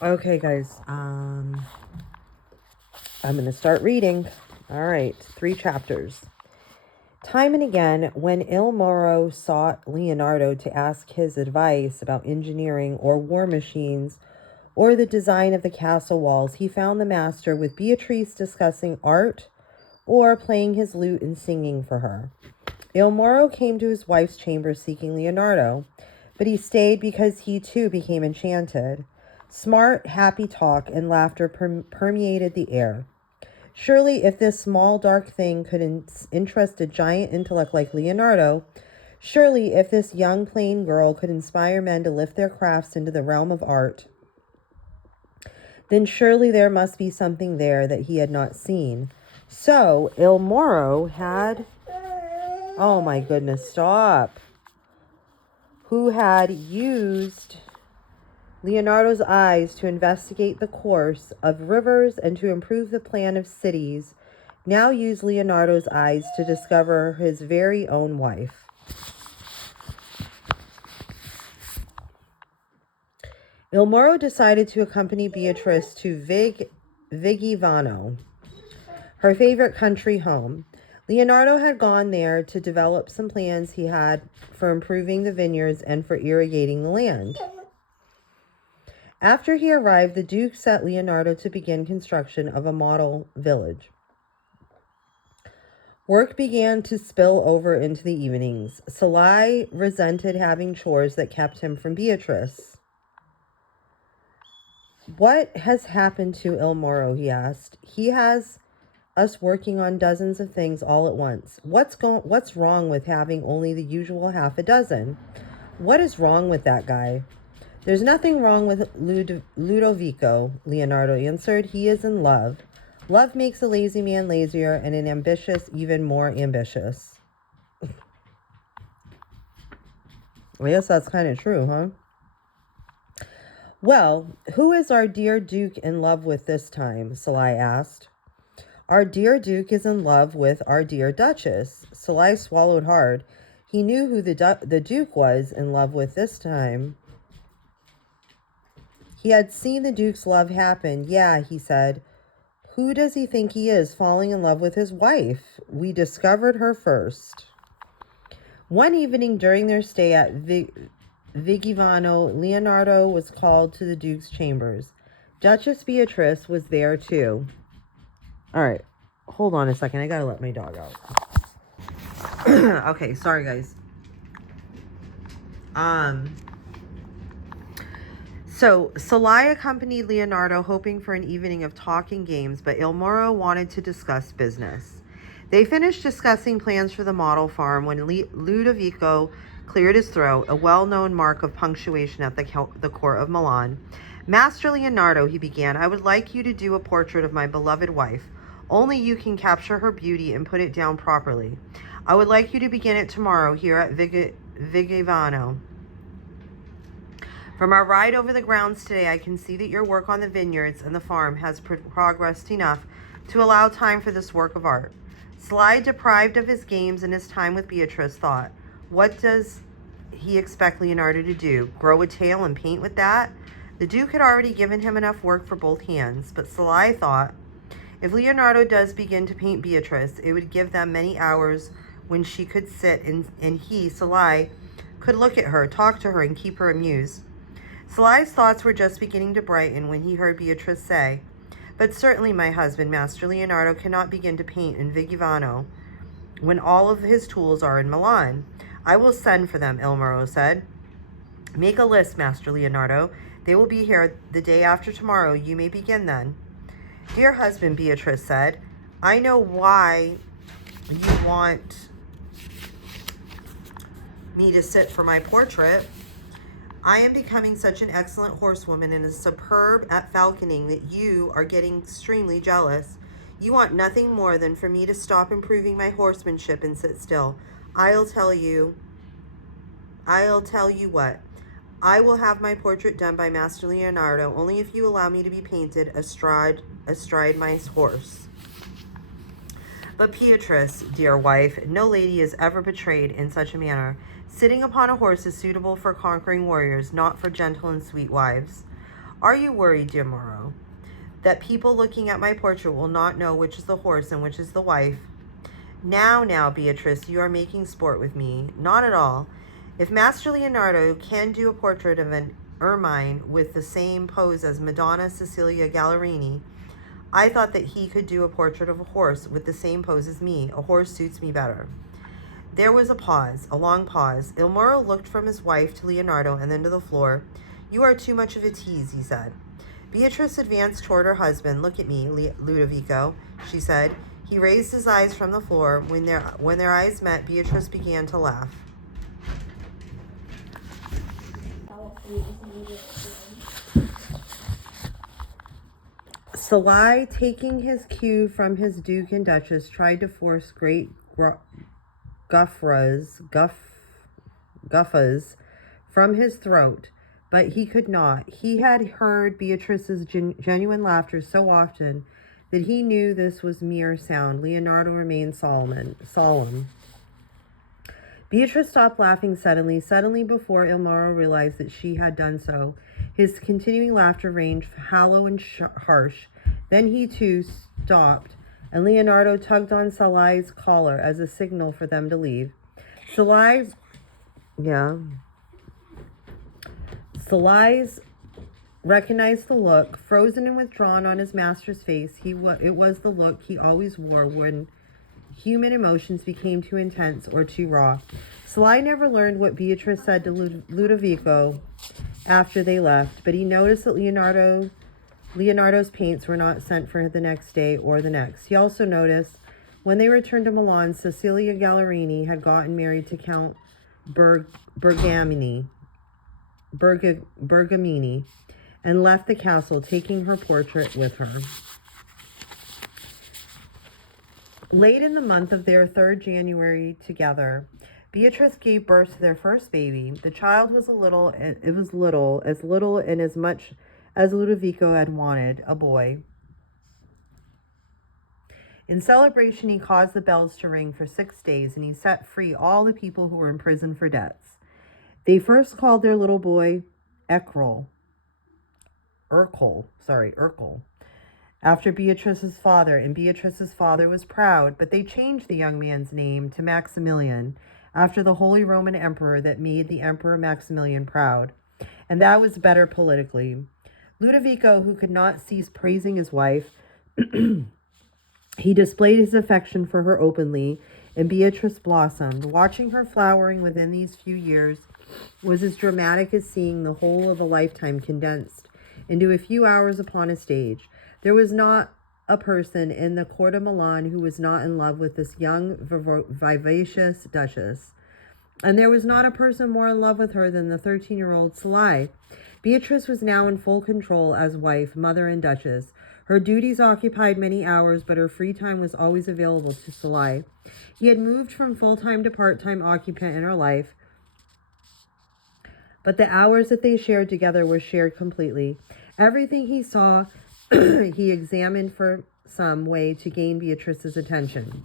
Okay, guys. I'm going to start reading. All right, 3 chapters. Time and again, when Il Moro sought Leonardo to ask his advice about engineering or war machines or the design of the castle walls, he found the master with Beatrice discussing art or playing his lute and singing for her. Il Moro came to his wife's chamber seeking Leonardo, but he stayed because he too became enchanted. Smart, happy talk and laughter permeated the air. Surely, if this small, dark thing could interest a giant intellect like Leonardo, surely, if this young, plain girl could inspire men to lift their crafts into the realm of art, then surely there must be something there that he had not seen. So, Il Moro had... Oh my goodness, stop. Who had used Leonardo's eyes to investigate the course of rivers and to improve the plan of cities, now used Leonardo's eyes to discover his very own wife. Il Moro decided to accompany Beatrice to Vigevano, her favorite country home. Leonardo had gone there to develop some plans he had for improving the vineyards and for irrigating the land. After he arrived, the Duke set Leonardo to begin construction of a model village. Work began to spill over into the evenings. Salai resented having chores that kept him from Beatrice. What has happened to Il Moro? He asked. He has us working on dozens of things all at once. What's wrong with having only the usual half a dozen? What is wrong with that guy? There's nothing wrong with Ludovico, Leonardo answered. He is in love. Love makes a lazy man lazier and an ambitious even more ambitious. I guess that's kind of true, huh? Well, who is our dear Duke in love with this time? Salai asked. Our dear Duke is in love with our dear Duchess. Salai swallowed hard. He knew who the Duke was in love with this time. He had seen the Duke's love happen. Yeah, he said. Who does he think he is, falling in love with his wife? We discovered her first. One evening during their stay at Vigevano, Leonardo was called to the Duke's chambers. Duchess Beatrice was there too. All right, hold on a second. I gotta let my dog out. Okay, sorry guys. So Salai accompanied Leonardo, hoping for an evening of talking games, but Il Moro wanted to discuss business. They finished discussing plans for the model farm when Ludovico cleared his throat, a well-known mark of punctuation at the court of Milan. Master Leonardo, he began, I would like you to do a portrait of my beloved wife. Only you can capture her beauty and put it down properly. I would like you to begin it tomorrow here at Vigevano. From our ride over the grounds today, I can see that your work on the vineyards and the farm has progressed enough to allow time for this work of art. Sly, deprived of his games and his time with Beatrice, thought, what does he expect Leonardo to do? Grow a tail and paint with that? The Duke had already given him enough work for both hands, but Sly thought, if Leonardo does begin to paint Beatrice, it would give them many hours when she could sit and he, Sly, could look at her, talk to her, and keep her amused. Sly's thoughts were just beginning to brighten when he heard Beatrice say, but certainly my husband, Master Leonardo, cannot begin to paint in Vigevano when all of his tools are in Milan. I will send for them, Il Moro said. Make a list, Master Leonardo. They will be here the day after tomorrow. You may begin then. Dear husband, Beatrice said, I know why you want me to sit for my portrait. I am becoming such an excellent horsewoman and as superb at falconing that you are getting extremely jealous. You want nothing more than for me to stop improving my horsemanship and sit still. I'll tell you what. I will have my portrait done by Master Leonardo only if you allow me to be painted astride my horse. But Beatrice, dear wife, no lady is ever betrayed in such a manner. Sitting upon a horse is suitable for conquering warriors, not for gentle and sweet wives. Are you worried, dear Moro, that people looking at my portrait will not know which is the horse and which is the wife? Now, Beatrice, you are making sport with me. Not at all. If Master Leonardo can do a portrait of an ermine with the same pose as Madonna Cecilia Gallerini, I thought that he could do a portrait of a horse with the same pose as me. A horse suits me better. There was a pause, a long pause. Il Moro looked from his wife to Leonardo and then to the floor. You are too much of a tease, he said. Beatrice advanced toward her husband. Look at me, Ludovico, she said. He raised his eyes from the floor. When their eyes met, Beatrice began to laugh. Salai, taking his cue from his Duke and Duchess, tried to force great guffas from his throat, but he could not. He had heard Beatrice's genuine laughter so often that he knew this was mere sound. Leonardo remained solemn. Beatrice stopped laughing suddenly before Il Moro realized that she had done so. His continuing laughter ranged hollow and harsh. Then he too stopped, and Leonardo tugged on Salai's collar as a signal for them to leave. Salai recognized the look, frozen and withdrawn on his master's face. It was the look he always wore when human emotions became too intense or too raw. Salai never learned what Beatrice said to Ludovico after they left, but he noticed that Leonardo's paints were not sent for the next day or the next. He also noticed when they returned to Milan, Cecilia Gallerini had gotten married to Count Bergamini and left the castle, taking her portrait with her. Late in the month of their 3rd January together, Beatrice gave birth to their first baby. The child was little and as much as Ludovico had wanted, a boy. In celebration, he caused the bells to ring for 6 days, and he set free all the people who were in prison for debts. They first called their little boy Urkel, after Beatrice's father, and Beatrice's father was proud, but they changed the young man's name to Maximilian, after the Holy Roman Emperor that made the Emperor Maximilian proud, and that was better politically. Ludovico, who could not cease praising his wife, he displayed his affection for her openly, and Beatrice blossomed. Watching her flowering within these few years was as dramatic as seeing the whole of a lifetime condensed into a few hours upon a stage. There was not a person in the court of Milan who was not in love with this young, vivacious duchess. And there was not a person more in love with her than the 13-year-old Salai. Beatrice was now in full control as wife, mother, and duchess. Her duties occupied many hours, but her free time was always available to Salai. He had moved from full-time to part-time occupant in her life, but the hours that they shared together were shared completely. Everything he saw, he examined for some way to gain Beatrice's attention.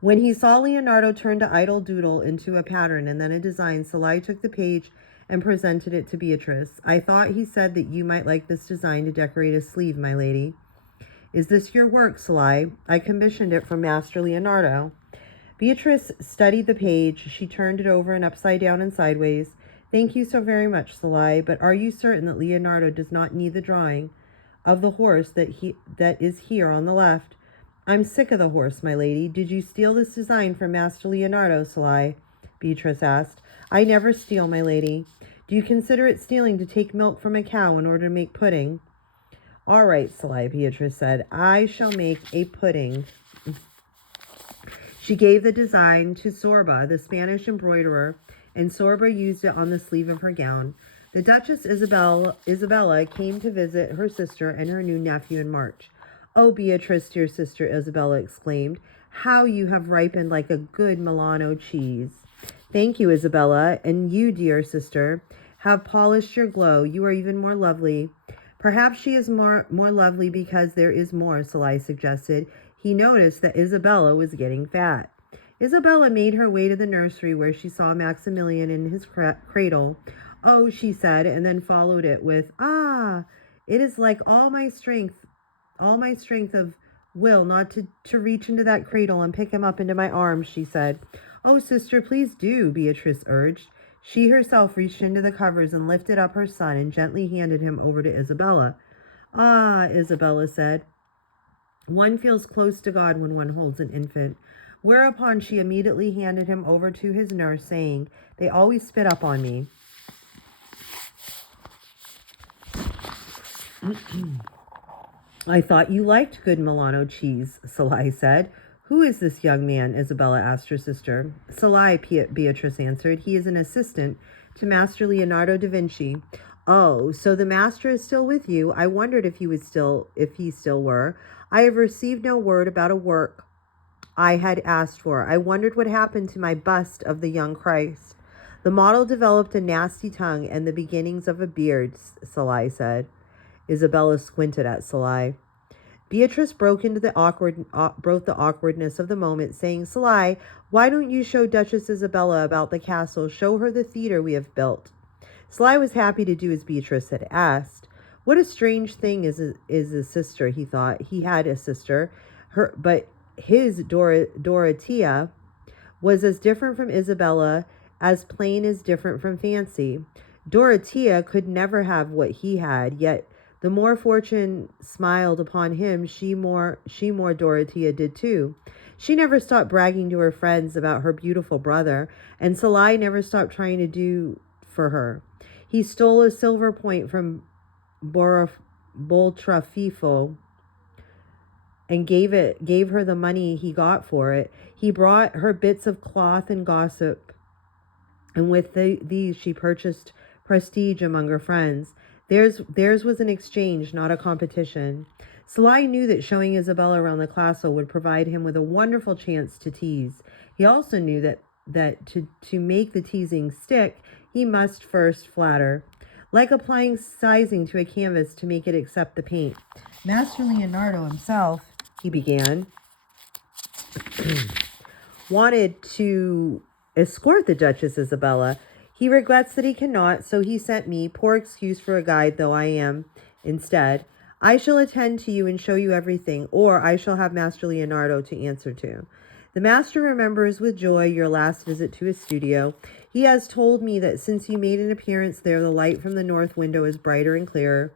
When he saw Leonardo turn to idle doodle into a pattern and then a design, Salai took the page and presented it to Beatrice. I thought he said that you might like this design to decorate a sleeve, my lady. Is this your work, Salai? I commissioned it from Master Leonardo. Beatrice studied the page. She turned it over and upside down and sideways. Thank you so very much, Salai, but are you certain that Leonardo does not need the drawing of the horse that is here on the left? I'm sick of the horse, my lady. Did you steal this design from Master Leonardo, Salai? Beatrice asked. I never steal, my lady. Do you consider it stealing to take milk from a cow in order to make pudding? All right, Salai, Beatrice said. I shall make a pudding. She gave the design to Sorba, the Spanish embroiderer, and Sorba used it on the sleeve of her gown. The Duchess Isabella came to visit her sister and her new nephew in March. Oh, Beatrice, dear sister, Isabella exclaimed, how you have ripened like a good Milano cheese. Thank you, Isabella, and you, dear sister, have polished your glow. You are even more lovely. Perhaps she is more lovely because there is more, Salai suggested. He noticed that Isabella was getting fat. Isabella made her way to the nursery where she saw Maximilian in his cradle. Oh, she said, and then followed it with, ah, it is like all my strength of will not to reach into that cradle and pick him up into my arms, she said. Oh, sister, please do, Beatrice urged. She herself reached into the covers and lifted up her son and gently handed him over to Isabella. Ah, Isabella said, one feels close to God when one holds an infant. Whereupon she immediately handed him over to his nurse, saying, they always spit up on me. I thought you liked good Milano cheese, Salai said. Who is this young man? Isabella asked her sister. Salai, Beatrice answered. He is an assistant to Master Leonardo da Vinci. Oh, so the master is still with you. I wondered if he still were. I have received no word about a work I had asked for. I wondered what happened to my bust of the young Christ. The model developed a nasty tongue and the beginnings of a beard, Salai said. Isabella squinted at Salai. Beatrice broke the awkwardness of the moment, saying, Salai, why don't you show Duchess Isabella about the castle? Show her the theater we have built. Salai was happy to do as Beatrice had asked. What a strange thing is a sister, he thought. He had a sister, but his Dorothea was as different from Isabella as plain as different from fancy. Dorothea could never have what he had, yet the more fortune smiled upon him, she more Dorothea did too. She never stopped bragging to her friends about her beautiful brother, and Salai never stopped trying to do for her. He stole a silver point from Boltrafifo and gave her the money he got for it. He brought her bits of cloth and gossip, and with these she purchased prestige among her friends. Theirs was an exchange, not a competition. Salai knew that showing Isabella around the castle would provide him with a wonderful chance to tease. He also knew that to make the teasing stick, he must first flatter. Like applying sizing to a canvas to make it accept the paint. Master Leonardo himself, he began, wanted to escort the Duchess Isabella. He regrets that he cannot, so he sent me, poor excuse for a guide though I am, instead. I shall attend to you and show you everything, or I shall have Master Leonardo to answer to. The master remembers with joy your last visit to his studio. He has told me that since you made an appearance there, the light from the north window is brighter and clearer.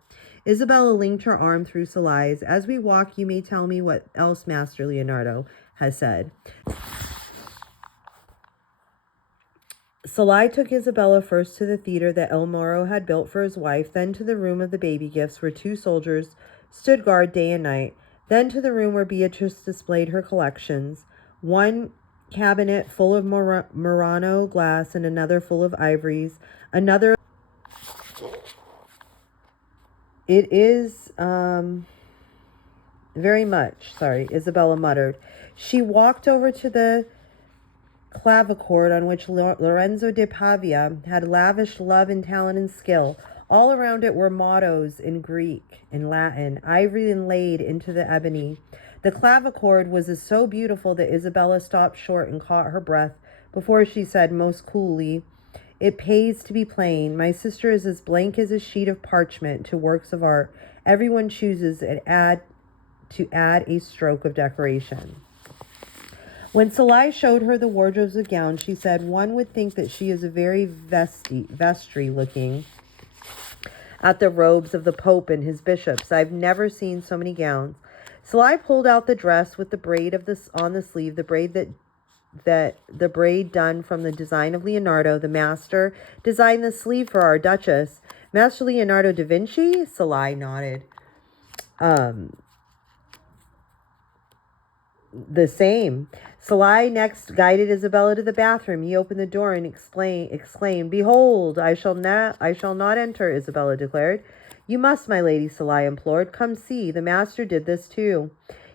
Isabella linked her arm through Salai's. As we walk, you may tell me what else Master Leonardo has said. Salai took Isabella first to the theater that El Moro had built for his wife, then to the room of the baby gifts where 2 soldiers stood guard day and night, then to the room where Beatrice displayed her collections, one cabinet full of Murano glass and another full of ivories, another... It is, very much, Isabella muttered. She walked over to the clavichord on which Lorenzo de Pavia had lavished love and talent and skill. All around it were mottos in Greek and Latin, ivory inlaid into the ebony. The clavichord was so beautiful that Isabella stopped short and caught her breath before she said most coolly, it pays to be plain. My sister is as blank as a sheet of parchment to works of art. Everyone chooses to add a stroke of decoration. When Salai showed her the wardrobes of gowns, she said, one would think that she is a very vestry looking at the robes of the Pope and his bishops. I've never seen so many gowns. Salai pulled out the dress with the braid on the sleeve, the braid done from the design of Leonardo. The master designed the sleeve for our Duchess. Master Leonardo da Vinci? Salai nodded. The same. Salai next guided Isabella to the bathroom. He opened the door and exclaimed, Behold, I shall not enter, Isabella declared. You must, my lady, Salai implored. Come see, the master did this too.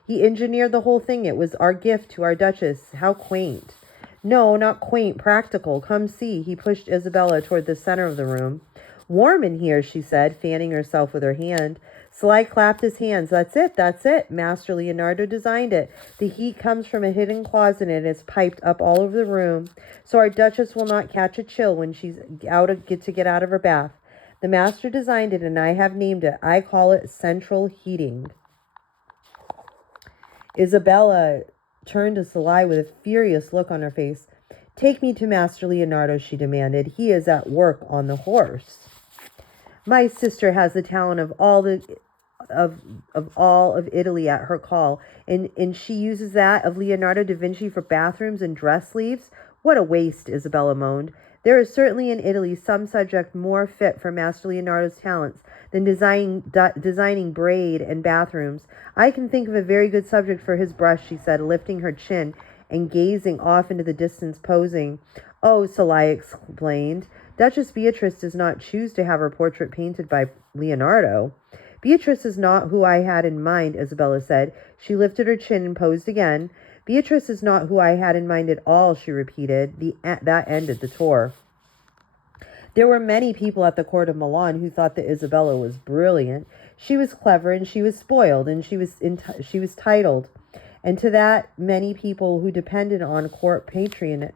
He engineered the whole thing. It was our gift to our Duchess. How quaint. No, not quaint, practical. Come see. He pushed Isabella toward the center of the room. Warm in here, she said, fanning herself with her hand. Sly clapped his hands. That's it. Master Leonardo designed it. The heat comes from a hidden closet and is piped up all over the room, so our Duchess will not catch a chill when she's get out of her bath. The master designed it, and I have named it. I call it central heating. Isabella turned to Sly with a furious look on her face. Take me to Master Leonardo, she demanded. He is at work on the horse. My sister has the talent of all of Italy at her call, and she uses that of Leonardo da Vinci for bathrooms and dress sleeves. What a waste, Isabella moaned. There is certainly in Italy some subject more fit for Master Leonardo's talents than designing braid and bathrooms. I can think of a very good subject for his brush, she said, lifting her chin and gazing off into the distance, posing. Oh, Sly explained. Duchess Beatrice does not choose to have her portrait painted by Leonardo. Beatrice is not who I had in mind, Isabella said. She lifted her chin and posed again. Beatrice is not who I had in mind at all, she repeated. That ended the tour. There were many people at the court of Milan who thought that Isabella was brilliant. She was clever and she was spoiled and she was titled. And to that, many people who depended on court patronage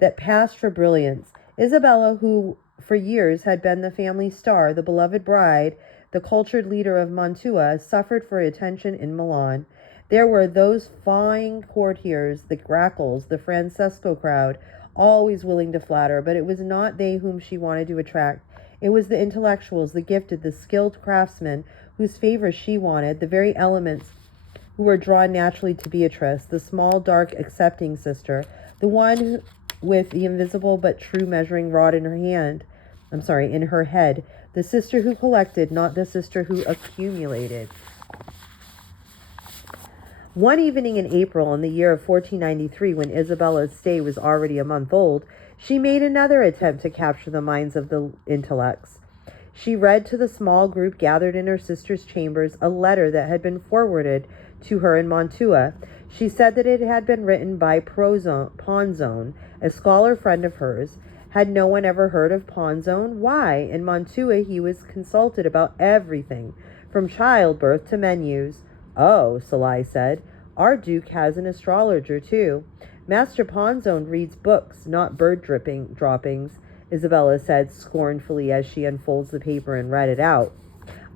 that passed for brilliance. Isabella, who for years had been the family star, the beloved bride, the cultured leader of Mantua, suffered for attention in Milan. There were those fine courtiers, the Grackles, the Francesco crowd, always willing to flatter, but it was not they whom she wanted to attract. It was the intellectuals, the gifted, the skilled craftsmen whose favor she wanted, the very elements who were drawn naturally to Beatrice, the small, dark, accepting sister, the one with the invisible but true measuring rod in her head, the sister who collected, not the sister who accumulated. One evening in April in the year of 1493, when Isabella's stay was already a month old, she made another attempt to capture the minds of the intellects. She read to the small group gathered in her sister's chambers a letter that had been forwarded to her in Mantua. She said that it had been written by Ponzone, a scholar friend of hers. Had no one ever heard of Ponzone? Why, in Mantua he was consulted about everything, from childbirth to menus. Oh, Sly said, our Duke has an astrologer too. Master Ponzone reads books, not bird droppings, Isabella said scornfully as she unfolds the paper and read it out.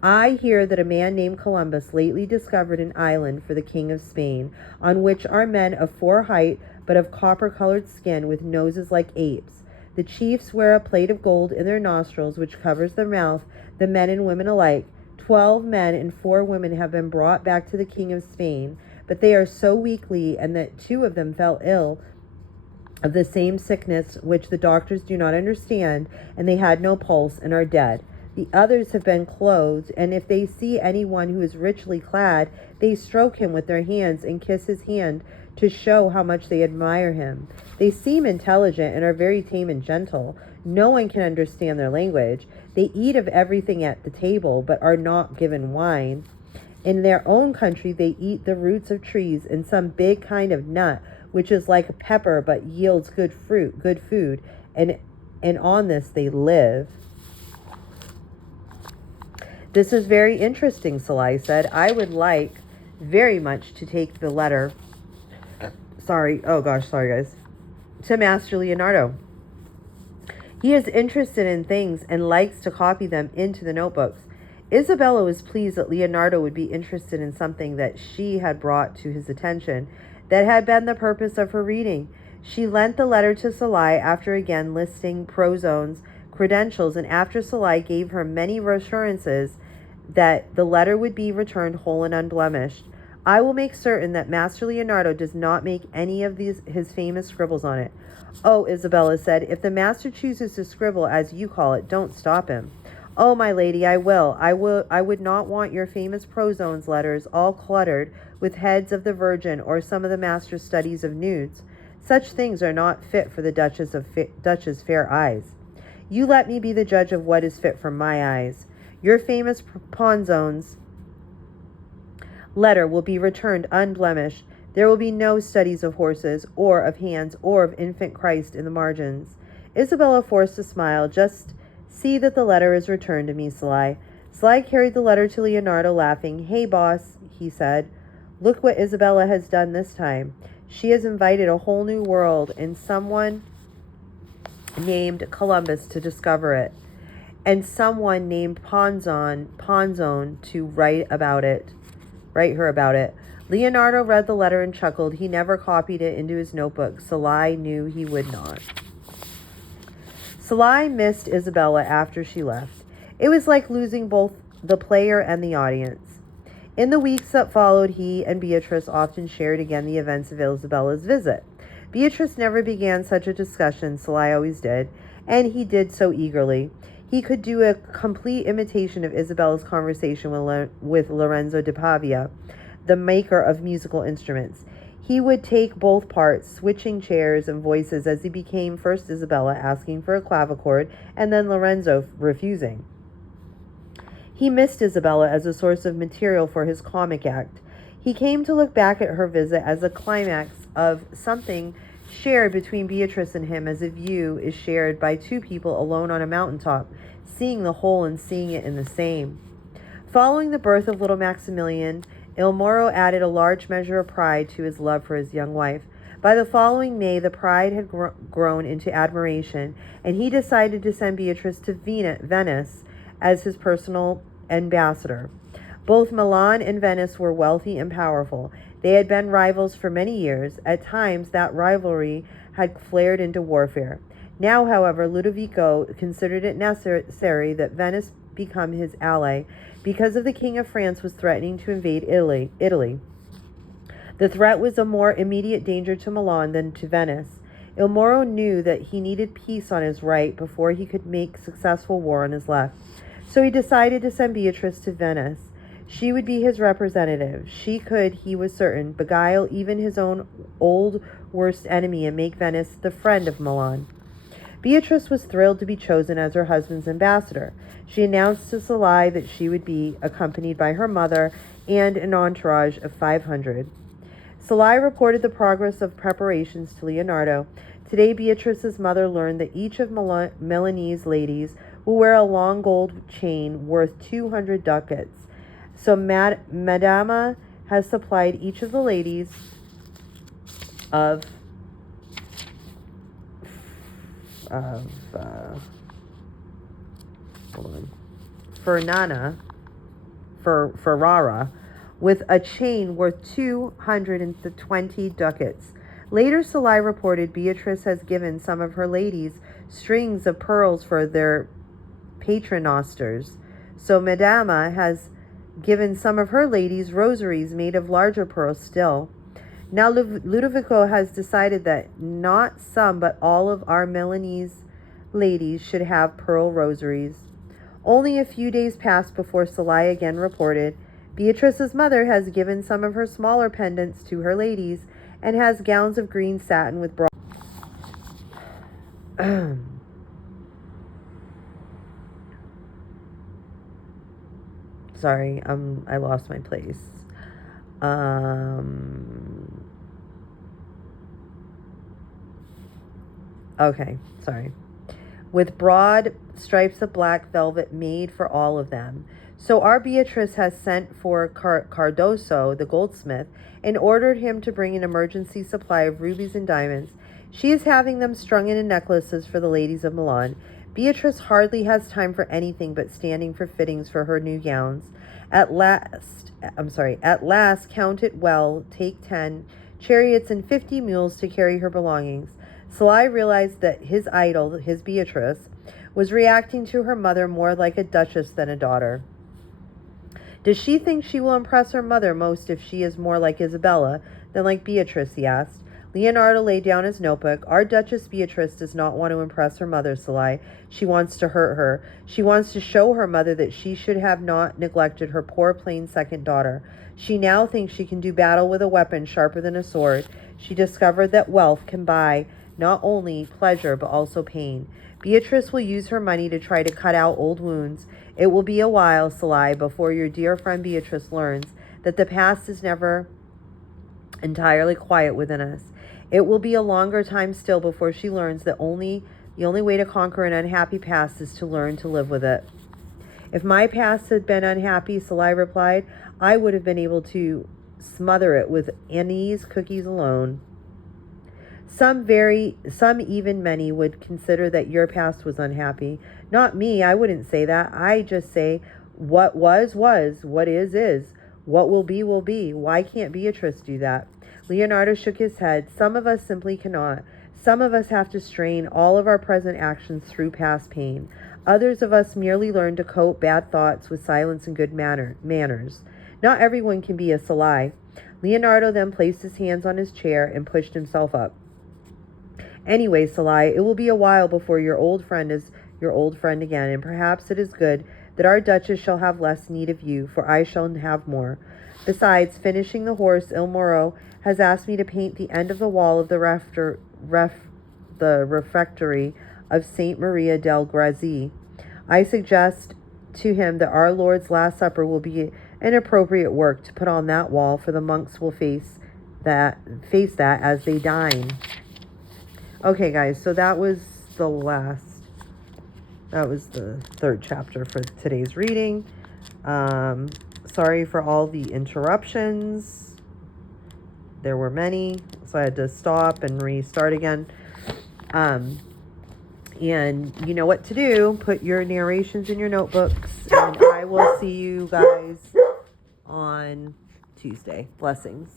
I hear that a man named Columbus lately discovered an island for the King of Spain, on which are men of 4 height, but of copper-colored skin, with noses like apes. The chiefs wear a plate of gold in their nostrils, which covers their mouth, the men and women alike. 12 men and 4 women have been brought back to the King of Spain, but they are so weakly, and that 2 of them fell ill of the same sickness which the doctors do not understand, and they had no pulse and are dead. The others have been clothed, and if they see anyone who is richly clad, they stroke him with their hands and kiss his hand to show how much they admire him. They seem intelligent and are very tame and gentle. No one can understand their language. They eat of everything at the table, but are not given wine. In their own country, they eat the roots of trees and some big kind of nut, which is like a pepper but yields good food, and on this they live. This is very interesting, Sly said. I would like very much to take the letter. Sorry guys. To Master Leonardo. He is interested in things and likes to copy them into the notebooks. Isabella was pleased that Leonardo would be interested in something that she had brought to his attention, that had been the purpose of her reading. She lent the letter to Sly after again listing Ponzone's credentials, and after Sly gave her many assurances that the letter would be returned whole and unblemished. I will make certain that Master Leonardo does not make any of his famous scribbles on it. Oh, Isabella said, if the master chooses to scribble, as you call it, don't stop him. Oh, my lady, I will. I would not want your famous Ponzone's letters all cluttered with heads of the Virgin or some of the master's studies of nudes. Such things are not fit for the Duchess's fair eyes. You let me be the judge of what is fit for my eyes. Your famous Ponzone's letter will be returned unblemished. There will be no studies of horses, or of hands, or of infant Christ in the margins. Isabella forced a smile. Just see that the letter is returned to me, Sly. Sly carried the letter to Leonardo, laughing. "Hey, boss," he said. "Look what Isabella has done this time. She has invited a whole new world and someone named Columbus to discover it, and someone named Ponzone to write her about it." Leonardo read the letter and chuckled. He never copied it into his notebook. Sly knew he would not. Sly missed Isabella after she left. It was like losing both the player and the audience. In the weeks that followed, he and Beatrice often shared again the events of Isabella's visit. Beatrice never began such a discussion. Sly always did, and he did so eagerly. He could do a complete imitation of Isabella's conversation with Lorenzo di Pavia, the maker of musical instruments. He would take both parts, switching chairs and voices as he became first Isabella asking for a clavichord and then Lorenzo refusing. He missed Isabella as a source of material for his comic act. He came to look back at her visit as a climax of something shared between Beatrice and him, as a view is shared by two people alone on a mountaintop, seeing the whole and seeing it in the same. Following the birth of little Maximilian, Il Moro added a large measure of pride to his love for his young wife. By the following May, the pride had grown into admiration, and he decided to send Beatrice to Venice as his personal ambassador. Both Milan and Venice were wealthy and powerful. They had been rivals for many years. At times, that rivalry had flared into warfare. Now, however, Ludovico considered it necessary that Venice become his ally because of the King of France was threatening to invade Italy. The threat was a more immediate danger to Milan than to Venice. Il Moro knew that he needed peace on his right before he could make successful war on his left. So he decided to send Beatrice to Venice. She would be his representative. She could, he was certain, beguile even his own old worst enemy and make Venice the friend of Milan. Beatrice was thrilled to be chosen as her husband's ambassador. She announced to Sly that she would be accompanied by her mother and an entourage of 500. Sly reported the progress of preparations to Leonardo. Today, Beatrice's mother learned that each of Milanese ladies will wear a long gold chain worth 200 ducats. So Madama has supplied each of the ladies of Ferrara with a chain worth 220 ducats. Later, Sly reported Beatrice has given some of her ladies strings of pearls for their paternosters. So Madama has given some of her ladies rosaries made of larger pearls still. Now Ludovico has decided that not some but all of our Milanese ladies should have pearl rosaries. Only a few days passed before Sly again reported, Beatrice's mother has given some of her smaller pendants to her ladies and has gowns of green satin with broad Sorry, I lost my place. Okay, sorry. With broad stripes of black velvet made for all of them. So our Beatrice has sent for Cardoso, the goldsmith, and ordered him to bring an emergency supply of rubies and diamonds. She is having them strung into necklaces for the ladies of Milan. Beatrice hardly has time for anything but standing for fittings for her new gowns. At last, count it well, take 10 chariots and 50 mules to carry her belongings. Sly realized that his idol, his Beatrice, was reacting to her mother more like a duchess than a daughter. Does she think she will impress her mother most if she is more like Isabella than like Beatrice, he asked. Leonardo laid down his notebook. Our Duchess Beatrice does not want to impress her mother, Sly. She wants to hurt her. She wants to show her mother that she should have not neglected her poor plain second daughter. She now thinks she can do battle with a weapon sharper than a sword. She discovered that wealth can buy not only pleasure but also pain. Beatrice will use her money to try to cut out old wounds. It will be a while, Sly, before your dear friend Beatrice learns that the past is never entirely quiet within us. It will be a longer time still before she learns that the only way to conquer an unhappy past is to learn to live with it. If my past had been unhappy, Salai replied, I would have been able to smother it with anise cookies alone. Some even many would consider that your past was unhappy. Not me, I wouldn't say that. I just say, what was, what is. What will be, will be. Why can't Beatrice do that? Leonardo shook his head. Some of us simply cannot. Some of us have to strain all of our present actions through past pain. Others of us merely learn to cope bad thoughts with silence and good manners. Not everyone can be a Salai. Leonardo then placed his hands on his chair and pushed himself up. Anyway, Salai, it will be a while before your old friend is your old friend again, and perhaps it is good that our Duchess shall have less need of you, for I shall have more. Besides, finishing the horse, Il Moro has asked me to paint the end of the wall of the refectory of Saint Maria del Grazie. I suggest to him that our Lord's Last Supper will be an appropriate work to put on that wall, for the monks will face that as they dine. Okay, guys, so that was the third chapter for today's reading. Sorry for all the interruptions. There were many, so I had to stop and restart again. And you know what to do. Put your narrations in your notebooks, and I will see you guys on Tuesday. Blessings.